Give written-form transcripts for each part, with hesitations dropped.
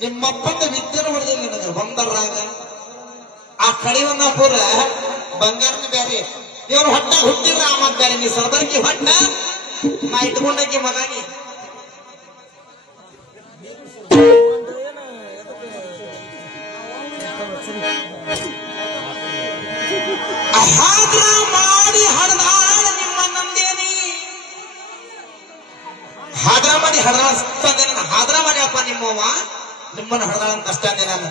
ನಿಮ್ಮಪ್ಪನ ವಿದ್ಯೆ ಹೊಡೆದಿಲ್ಲ ನನಗೆ ಬಂದರಾಗ ಆ ಕಡಿವನ್ನ ಪೂರ ಬಂಗಾರನ ಬೇರೆ ಇವ್ರು ಹೊಟ್ಟ ಹುಟ್ಟಿದ್ರ ಆ ಮತ್ ಬೇರೆ ನೀ ಸದರ್ಕಿ ಹೊಟ್ಟ ನಾ ಇಟ್ಕೊಂಡಾಕಿ ಮಗಾನಿ ಹಾದ್ರ ಮಾಡಿ ಹಡದಾಳ ನಿಮ್ಮ ನಂದೇನಿ ಹಾದ್ರ ಮಾಡಿ ಹಡದಾಳ ಅಷ್ಟಂದೆ ನಾನು ಹಾದ್ರ ಮಾಡಿ ಅಪ್ಪ ನಿಮ್ಮವ್ವ ನಿಮ್ಮನ್ನ ಹಡದಾಳ ಅಂತ ಅಷ್ಟ ಅಂದೆ ನಾನು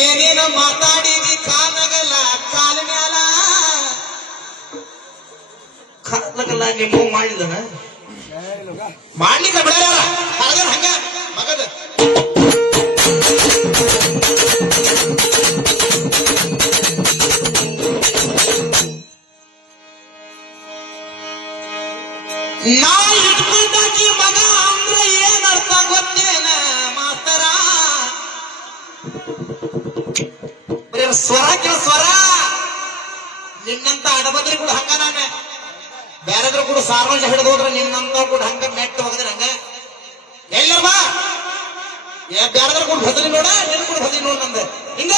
ಏನೇನ ಮಾತಾಡಿದಿ ಕಾಲಗಲ್ಲ ಕಾಲ ಮ್ಯಾಲ ಕಾಲಗಲ್ಲ ನಿಮ್ಮ ಮಾಡಿದನ ಮಾಡ್ಲಿಕ್ಕ ಬಿಡ ಹಂಗ ಮಗದ ನಾ ಇಟ್ಕೊಂಡಾಕಿ ಮಗ ಅಂದ್ರೆ ಏನರ್ಥ ಗೊತ್ತೇನ ಮಾಸ್ತರ ಬರೀ ಸ್ವರ ಕೇಳ ಸ್ವರ ನಿನ್ನಂತ ಅಡಬದ್ರಿ ಕೂಡ ಹಂಗ ನಾನು ಬೇರೆದ್ರು ಕೂಡ ಸಾರ್ವಜ ಹಿಡಿದು ಹೋದ್ರೆ ನಿನ್ನಂತ ಕೂಡ ಹಂಗ ನೆಟ್ಟು ಹೋಗದ್ರೆ ಹಂಗ ಎಲ್ಲರ ಬಾ ಬೇರೆದ್ರ ಕೂಡ ಭದ್ರಿ ನೋಡ ನಿನ್ ಕೂಡ ಭದ್ರಿ ನೋಡ ನಂದ ಹಿಂಗ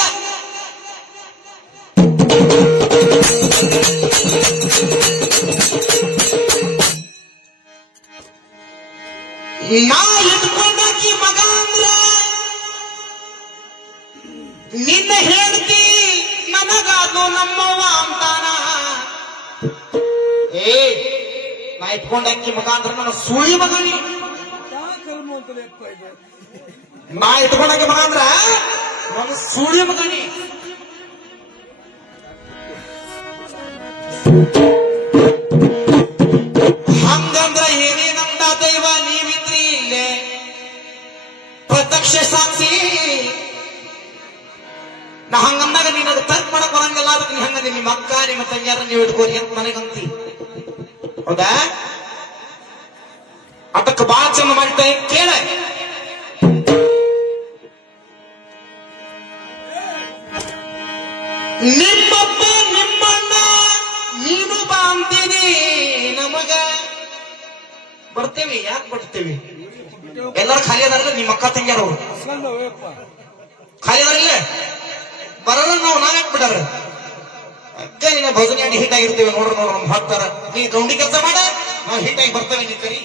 ನಾ ಇಟ್ಕೊಂಡಾಕಿ ಮಗ ಅಂದ್ರ ನಿನ್ನ ಹೇಳ್ತಿ ನನಗಾದು ನಮ್ಮವ್ವ ಅಂತಾನ ನಾ ಇಟ್ಕೊಂಡಾಕಿ ಮಗ ಅಂದ್ರ ನನ್ನ ಸುಳಿ ಮಗನಿ ನಾ ಇಟ್ಕೊಂಡಾಕಿ ಮಗ ಅಂದ್ರ ನನ್ನ ಸುಳಿ ಮಗನಿ ಹಂಗಂದ್ರ ಏನೇನಂದ ದೈವ ನೀವಿದ್ರಿ ಇಲ್ಲೇ ಪ್ರತ್ಯಕ್ಷ ಸಾಕ್ಷಿ ನಾ ಹಂಗಂದಾಗ ನೀನ್ ಅದು ತರ್ಕ್ ಮಾಡಕ್ ಬರಂಗಿಲ್ಲ ಅದಕ್ಕೆ ನೀ ಹಂಗಂದಿ ನಿಮ್ಮ ಅಕ್ಕ ನಿಮ್ಮ ತಂಗಿಯಾರ ನೀವು ಇಟ್ಕೋರಿ ಅಂತ ನನಗಂತಿ ಹೌದಾ ಅದಕ್ಕೆ ಬಾಳ ಚಂದ ಮಾಡ್ತೇನೆ ಕೇಳ ನಿಮ್ಮಪ್ಪ ನಿಮ್ಮಣ್ಣ ನೀನು ಬಾ ಅಂತೀನಿ ನಮಗ ಬರ್ತೇವಿ ಯಾಕೆ ಬರ್ತೇವಿ ಎಲ್ಲರೂ ಖಾಲಿ ಅದಾರಲ್ಲ ನಿಮ್ಮ ಅಕ್ಕ ತಂಗಿಯಾರವ್ರು ಖಾಲಿ ಅದಾರಿಲ್ಲ ಬರಲ್ಲ ನಾವ್ಯಾಕೆ ಬಿಡಾರ ಅಕ್ಕ ನಿನ್ನ ಭಜನೆ ಅಡಿ ಹೀಟ್ ಆಗಿರ್ತೇವೆ ನೋಡ್ರಿ ನಮ್ ಹಾಕ್ತಾರ ನೀ ಗೌಂಡಿ ಕೆಲಸ ಮಾಡ ನಾವು ಹೀಟ್ ಆಗಿ ಬರ್ತೇವೆ ನೀ ಕರಿ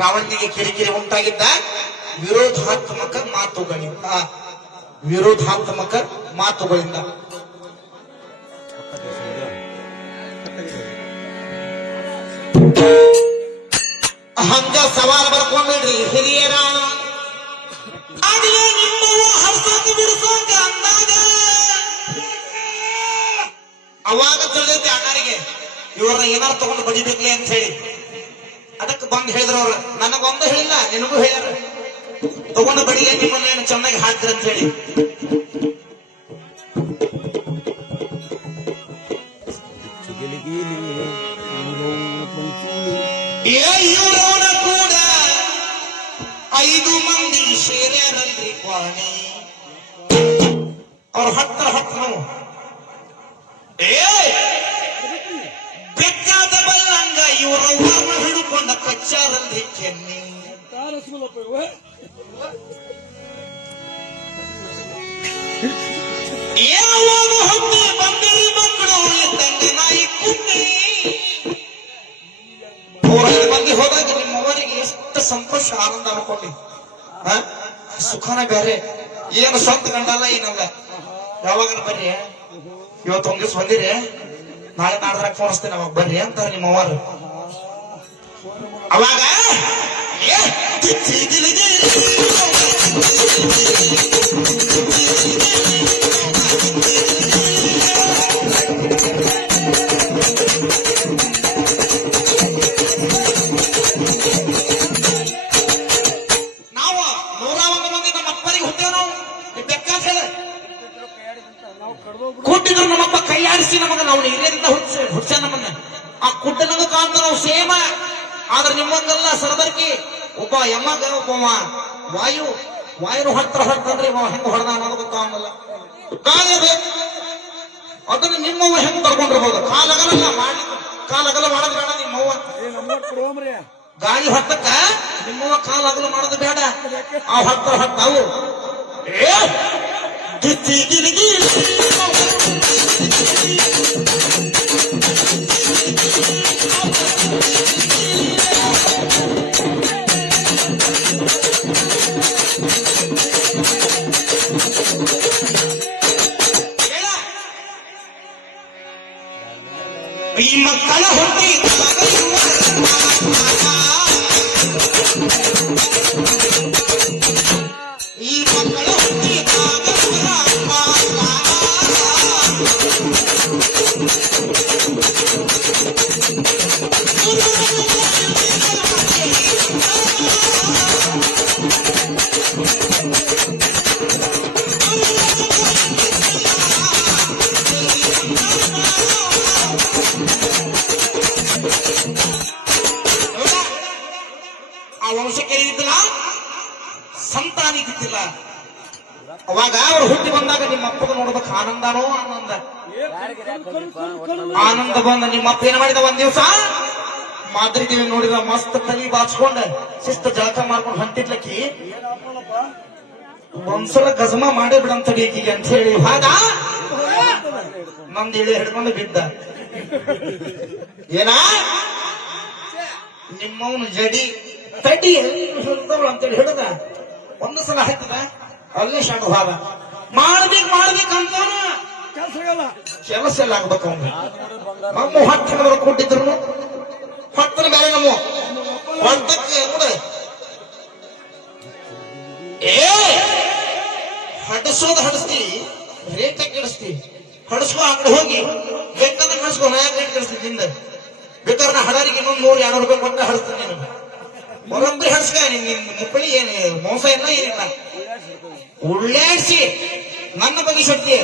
ರಾವಣನಿಗೆ ಕಿರಿಕಿರಿ ಉಂಟಾಗಿದ್ದ ವಿರೋಧಾತ್ಮಕ ಮಾತುಗಳಿಂದ ಹಂಗ ಸವಾಲ ಬರ್ಕೊಂಡ್ಬಿಡ್ರಿ ಹಿರಿಯರ ಆಗ್ಲೇ ನಿಮ್ಮವ್ವ ಹರ್ಸಾಕ ಬಿಡಿಸೋಕ ಅಂದಾಗ ಅವಾಗ ತಿಳಿದೈತಿ ಅಣ್ಣರಿಗೆ ಇವ್ರನ್ನ ಏನಾರು ತಗೊಂಡು ಬಡಿಬೇಕ್ಲೆ ಅಂತ ಹೇಳಿ ಅದಕ್ಕೆ ಬಂದು ಹೇಳಿದ್ರು ಅವ್ರು ನನಗೊಂದು ಹೇಳಿಲ್ಲ ನಿನಗೂ ಹೇಳ್ಯಾರ ತಗೊಂಡು ಬಡಿಗೆ ನಿಮ್ಮನ್ನೇನು ಚೆನ್ನಾಗಿ ಹಾಕ್ತಿರ ಅಂತ ಹೇಳಿ ಇವರವನ ಕೂಡ 5 ಮಂದಿ ಸೇರ್ಯಾರಲ್ರಿ ಕ್ವಾಣಿ ಅವ್ರ ಹತ್ರ ನಾವು ಬೇಕಾದ ಬಲ್ಲಂಗ ಇವರವ್ವನ ಹಿಡ್ಕೊಂಡ ಕಚ್ಚಾರಲ್ಲಿ ಕೆನ್ನಿ ಯಾವಾಗ ಹೊತ್ತಿ ಬಂದಿರಿ ಮಕ್ಕಳು ಇದ್ದಂಗ ನಾಯಿ ಕುನ್ನಿ 4-5 ಮಂದಿ ಹೋದಾಗ ನಿಮ್ಮವರಿಗೆ ಎಷ್ಟು ಸಂತೋಷ ಆನಂದ ಅನ್ಕೊಂಡಿ ಸುಖನ ಬೇರೆ ಏನು ಸ್ವಂತ ಗಂಡಲ್ಲ ಏನಲ್ಲ ಯಾವಾಗ ಬರ್ರಿ ಇವತ್ತು ಒಂದ್ ದಿವ್ಸ ಬಂದಿರಿ ನಾಳೆ ನಾಡ್ದಾಗ ಫೋನಿಸ್ತೇನೆ ಅವಾಗ ಬರ್ರಿ ಅಂತಾರೆ ನಿಮ್ಮವರು ಅವಾಗ ಕೊಟ್ಟಿದ್ರು ನಮ್ಮಪ್ಪ ಕೈಯಾಡಿಸಿ ನಮಗ ನಾವು ಹಿರಿಯರಿಂದ ಹುಡ್ಸ ನಮ್ಮನ್ನ ಆ ಕುಡ್ಡನಂಗ ಕಾಂತ ನಾವು ಸೇಮ. ಆದ್ರೆ ನಿಮ್ಮಂಗಲ್ಲ ಸರಬರ್ಕಿ ಒಬ್ಬ ಯಮ್ಮಗ ಒಬ್ಬ ವಾಯು ಹೊಡ್ತಂದ್ರೆ ಇವ ಹೆಂಗ ಹೊಡೆದ ಅನ್ನೋದು ಗೊತ್ತಾಗಲ್ಲ. ಅದನ್ನ ನಿಮ್ಮವ್ವ ಹೆಂಗ್ ತರ್ಕೊಂಡಿರ್ಬೋದು. ಕಾಲಗಲ ಮಾಡೋದು ಬೇಡ ನಿಮ್ಮವ್ವ. ಗಾಳಿ ಹೊತ್ತಕ್ಕ ನಿಮ್ಮವ್ವ ಕಾಲಗಲ ಮಾಡೋದು ಬೇಡ. ಆ ಹೊತ್ತಾವು ಗಿಚ್ಚಿ ಗಿರಿಗಿ ಈ ಮಕ್ಕಳ ಹುಟ್ಟಿ ಈ ಮಕ್ಕಳ ಹುಟ್ಟಿ ವಂಶಕ್ಕೆ ಇದ್ದಿಲ್ಲ, ಸಂತಾನ ಇದ್ದಿದ್ದಿಲ್ಲ. ಅವಾಗ ಅವ್ರು ಹುಟ್ಟಿ ಬಂದಾಗ ನಿಮ್ಮ ಅಪ್ಪಗ ನೋಡ್ಬೇಕು ಆನಂದನೋ ಆನಂದ ಬಂದ. ನಿಮ್ಮ ಅಪ್ಪ ಏನ್ ಮಾಡಿದ ಒಂದ್ ದಿವಸ ಮಾದ್ರಿ ದೇವಿ ನೋಡಿದ ಮಸ್ತ್ ತಲಿ ಬಾಚ್ಕೊಂಡ ಶಿಸ್ತ ಜಳಕ ಮಾಡ್ಕೊಂಡು ಹೊಂಟಿದ್ಲಕ್ಕಿ ಒಂದ್ಸಲ ಗಜಮ ಮಾಡೇ ಬಿಡಂತಡಿ ಈಕಿಗೆ ಅಂತ ಹೇಳಿ ಹಾಗ ನಂದು ಇಳಿ ಹಿಡ್ಕೊಂಡು ಬಿದ್ದ. ಏನ ನಿಮ್ಮವನು ಜಡಿ ತಡಿ ಅಂತೇಳಿ ಹಿಡಿದ. ಒಂದು ಸಲ ಹತ್ತಿದ ಅಲ್ಲೇ ಶಾಡು ಹಾದ. ಮಾಡ್ಬೇಕಂತ ಕೆಲಸ ಎಲ್ಲ ಆಗ್ಬೇಕು ಅವ್ನು. ನಮ್ಮ ಹೊಟ್ಟೆ ಕೊಟ್ಟಿದ್ರು ಹೊಟ್ಟನ ಬೇರೆ ನಮ್ಮ ಹೊಟ್ಟಕ್ಕೆ ನೋಡ ಹಡಸ್ತಿ ರೇಟ್ ಕೆಡಿಸ್ತಿ. ಹಡಸ್ಕೊ ಅಂಗಡಿ ಹೋಗಿ ಬೇಕಾದ್ರೆ ಹಡಸ್ಕೊ ನಾ ಯಾಕೆ ರೇಟ್ ಕೆಡಿಸ್ತೀನಿ ನಿಂದ. ಬೇಕಾದ್ರೆ ನಾ ಹಡರಿಗೆ ಇನ್ನೊಂದು 100-200 ರೂಪಾಯಿ ಕೊಟ್ಟ ಹಡಿಸ್ತೀನಿ. ನೀನು ಒಬ್ಬೊಬ್ರಿ ಹಡ್ಸ್ಕ ನಿನ್ ಮುಪ್ಪಳಿ ಏನು ಮೋಸ ಇಲ್ಲ ಏನಿಲ್ಲ. ಉಳ್ಳಾಡ್ಸಿ ನನ್ನ ಬಗ್ಗೆ ಶಕ್ತಿ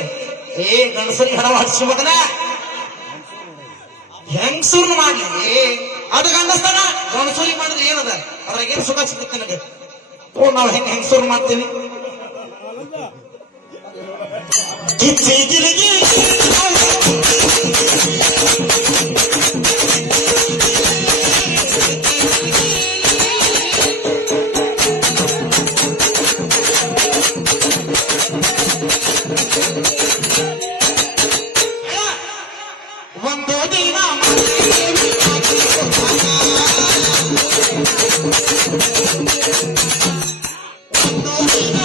ಗಂಡಸರಿಗೆ ಹಡ ಹಡಿಸಿ ಮಗನ ಹೆಂಗಸೂರ್ನ ಮಾಡ್ಲಿ ಅದು ಗಂಡಸ್ತಾನ. ಗಂಡಸೂರಿಗೆ ಮಾಡಿದ್ರೆ ಏನದ ಅದ್ರಾಗ ಏನ್ ಸುಖ ಸಿಗುತ್ತೆ ನನಗೆ. ನಾವು ಹೆಂಗಸೂರ್ ಮಾಡ್ತೀವಿ. ಗಿಚ್ಚಿ ಗಿರಿಗಿ ಒಂದು ದಿನ ಒಂದು ದಿನ